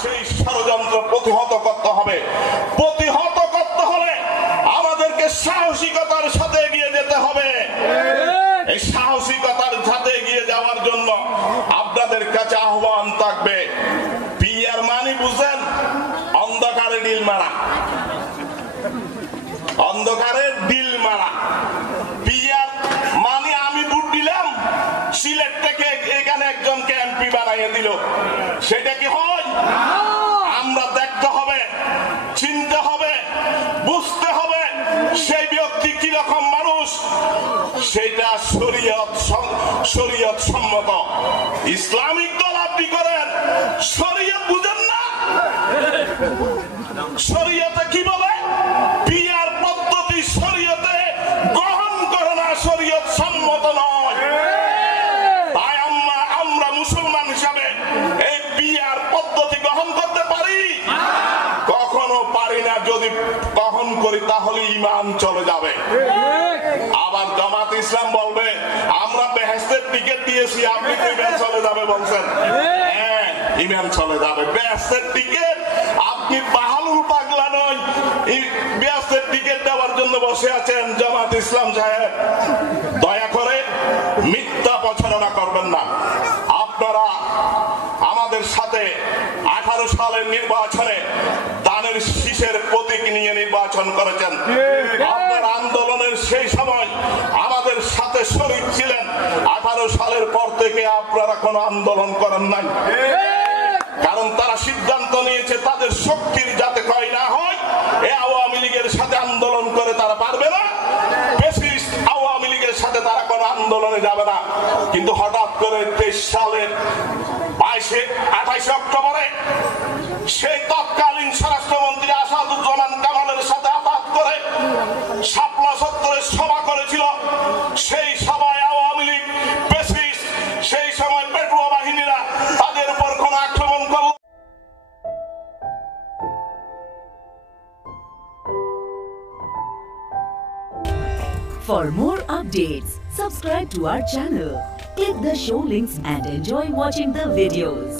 সেই ষড়যন্ত্র প্রতিহত করতে হবে। প্রতিহত করতে হলে আমাদেরকে সাহসিকতার সাথে এগিয়ে যেতে হবে। এই সাহসিকতার সাথে এগিয়ে যাওয়ার জন্য আপনাদের কাছে আহ্বান থাকবে, পিয়ার মানি বুঝেন, অন্ধকারে ডিল মারা, অন্ধকারে ডিল মারা। পিয়ার মানে আমি ভোট দিলাম, সিলেট থেকে এখানে একজনকে এমপি বানাইয়ে দিল, সেটা কি হয়? আমরা দেখতে হবে, চিনতে হবে, বুঝতে হবে সেই ব্যক্তি কিরকম মানুষ, সেটা শরীয়ত সম্মত। ইসলামিক দল আপনি করেন, শরীয়ত বুঝেন না? শরীয়তে কি বলে? পিয়ার পদ্ধতি শরীয়তে গ্রহণ করে না, শরীয়ত সম্মত নয়। তাই আমরা মুসলমান হিসাবে এই পিয়ার পদ্ধতি গ্রহণ করতে পারি? কখনো পারি না। যদি গ্রহণ করি তাহলে ঈমান চলে যাবে। আবার জামাত ইসলাম বলবে আমরা বেহেশতের টিকিট দিয়েছি, আপনি তো ঈমান চলে যাবে বলছেন। হ্যাঁ, ঈমান চলে যাবে। বেহেশতের টিকিট, আপনি বাহালুল পাগলা নয়, বেহেশতের টিকিট দেওয়ার জন্য বসে আছেন। জামাত ইসলাম সাহেব, দয়া করে মিথ্যা প্রচারণা করবেন না। আপনারা আমাদের সাথে 18 সালের নির্বাচনে দানের শীষের প্রতীক নিয়ে নির্বাচন করেছেন। আপনার আন্দোলনের সেই সময় আমাদের সাথে শরীক ছিলেন। 18 সালের পর থেকে আপনারা কোনো আন্দোলন করেন নাই, কারণ তারা সিদ্ধান্ত নিয়েছে তাদের শক্তির যাতে ক্ষয় না হয়। এই আওয়ামী লীগের সাথে আন্দোলন করে তারা পারবে না, ফ্যাসিস্ট আওয়ামী লীগের সাথে তারা কোনো আন্দোলনে যাবে না। কিন্তু হঠাৎ করে 23 সালের 28 অক্টোবরে সেই তৎকালীন স্বরাষ্ট্রমন্ত্রী আসাদুজ্জামান কামালের সাথে আঘাত করে শাপলা চত্বরে সভা করেছিল। সেই সভায় আওয়ামী লীগ, ফ্যাসিস্ট, সেই সময় পেটুয়া বাহিনীরা তাদের উপর কোন আক্রমণ করল। For more updates, subscribe to our channel, click the show links and enjoy watching the videos.